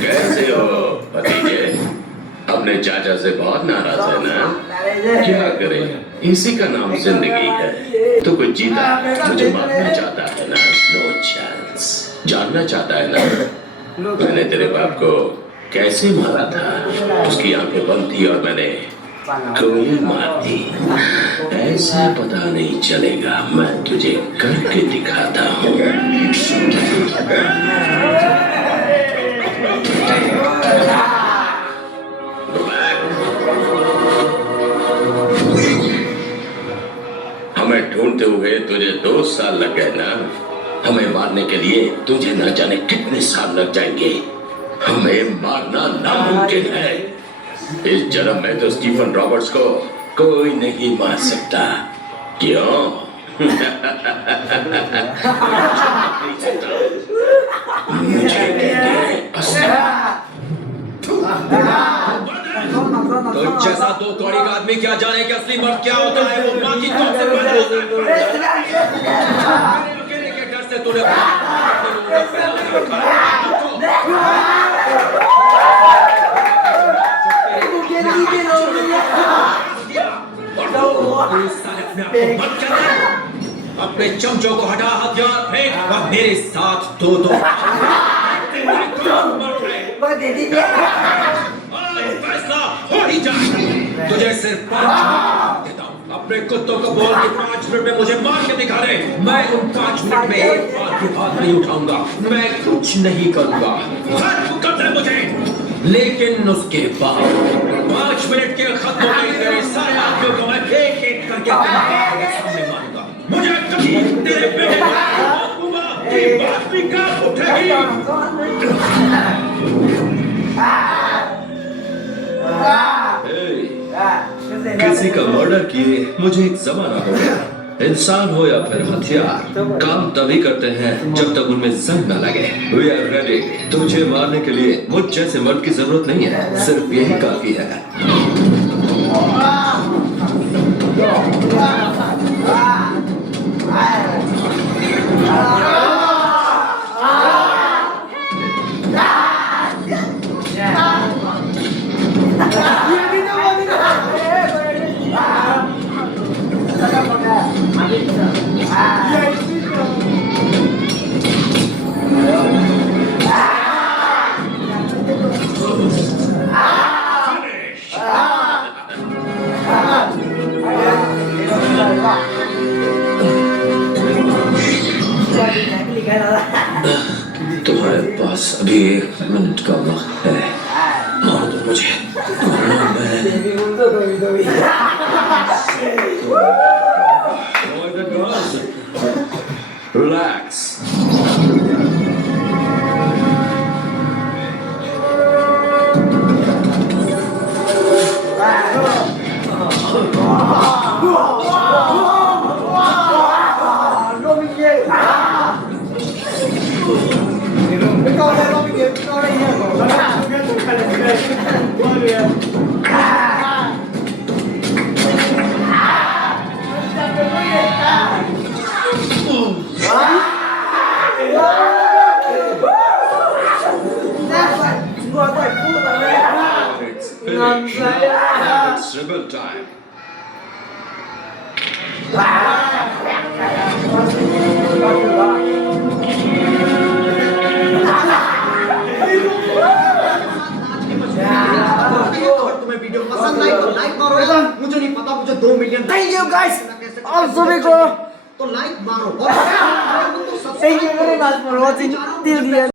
कैसे हो भतीजे? अपने चाचा से बहुत नाराज है ना? क्या करें, इसी का नाम जिंदगी है। तो कुछ जीता मुझे मारना चाहता है ना? No chance. जानना चाहता है ना मैंने तेरे बाप को कैसे मारा था? उसकी आंखें बंद थी और मैंने गोली मार दी। ऐसा पता नहीं चलेगा, मैं तुझे करके दिखाता हूँ। हमें ढूंढते हुए तुझे 2 साल लग गए ना? हमें मारने के लिए तुझे न जाने कितने साल लग जाएंगे। हमें मारना नामुमकिन है। इस जन्म में तो स्टीफन रॉबर्ट्स को कोई नहीं मार सकता। क्यों? मुझे तो जैसा 2 कौड़ी का आदमी क्या जाने कि असली मर्द क्या होता है? वो माँ की कोख से पैदा होता है। अकेले के डर से तूने अपने चमचों को हटा, हथियार फेंक और मेरे साथ दो फैसला हो ही जाए। तुझे सिर्फ 5 मिनट देता हूँ। अपने कुत्तों को बोल के 5 मिनट में मुझे मार के दिखा दे। मैं उन 5 मिनट में एक बार भी हाथ नहीं उठाऊंगा। मैं कुछ नहीं करूंगा। कर दे मुझे, लेकिन उसके बाद 5 मिनट के खत्म होने तेरे सारे आदमियों को मैं एक-एक करके सामने मारूंगा। मुझे कभी तेरे बेटे की बात भी कर उठेगी। किसी का मर्डर किए मुझे एक जमाना हो गया। इंसान हो या फिर हथियार, काम तभी करते हैं जब तक उनमें जंग न लगे। We are ready। तुझे मारने के लिए मुझ जैसे मर्द की जरूरत नहीं है, सिर्फ यही काफी है। तुम्हारे पास अभी 1 मिनट का वक्त है। मार दो मुझे, वरना मैं रिलैक्स। It's rebel time. तुम्हें वीडियो पसंद आई तो लाइक मारो। मुझे नहीं पता, मुझे 2 मिलियन थैंक यू गाइस आप सभी को तो लाइक मारो। Thank you very much for watching till the